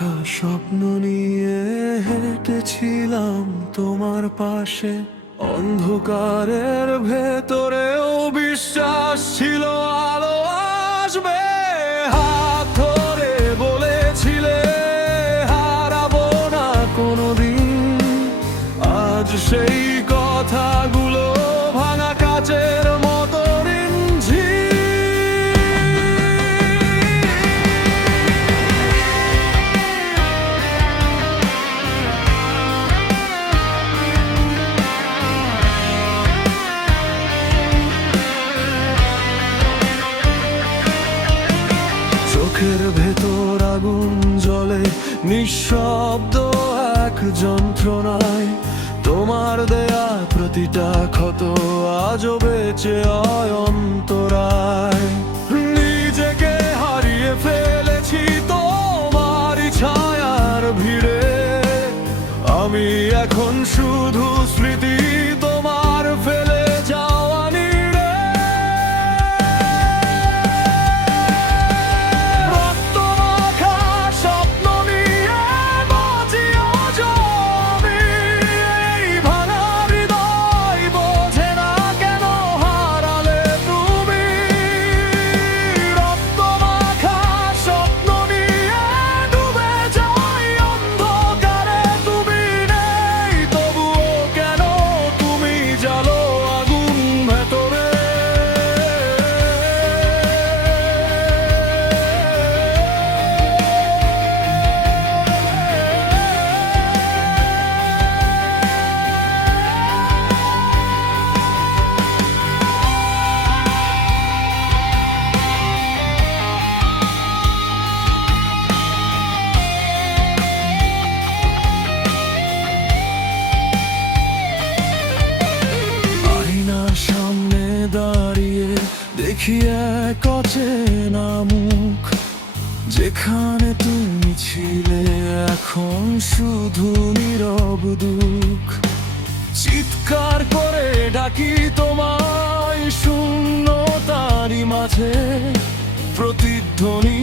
দেখা স্বপ্ন নিয়ে হেঁটেছিলাম তোমার পাশে, অন্ধকারের ভেতরেও বিশ্বাস ছিল আলো আসবে। হাত ধরে বলেছিলে হারাবো না কোনোদিন, আজ সেই কথাগুলো ভাঙা কাচের মতো রিমঝিম। চোখের ভেতর আগুন জ্বলে নিঃশব্দ এক যন্ত্রণায়, তোমার দেয়া প্রতিটা ক্ষত আজও বেঁচে অন্তরায়। নিজেকে হারিয়ে ফেলেছি তোমারই ছায়ার ভিড়ে, আমি এখন শুধু স্মৃতি তোমার ফেলে যাওয়া নিড়ে। রক্তমাখা স্বপ্ন নিয়ে বাঁচি আজ আমি, এই ভাঙা হৃদয় বোঝে না কেন হারালে তুমি। রক্তমাখা স্বপ্ন নিয়ে ডুবে যাই অন্ধকারে, তুমি নেই তবুও কেন তুমি জ্বালো আগুন ভেতরে। আয়নার সামনে দাঁড়িয়ে দেখি এক অচেনা মুখ, যেখানে তুমি ছিলে এখন শুধু নীরব দুঃখ। চিৎকার করে ডাকি তোমায় শূন্যতারই মাঝে, প্রতিধ্বনি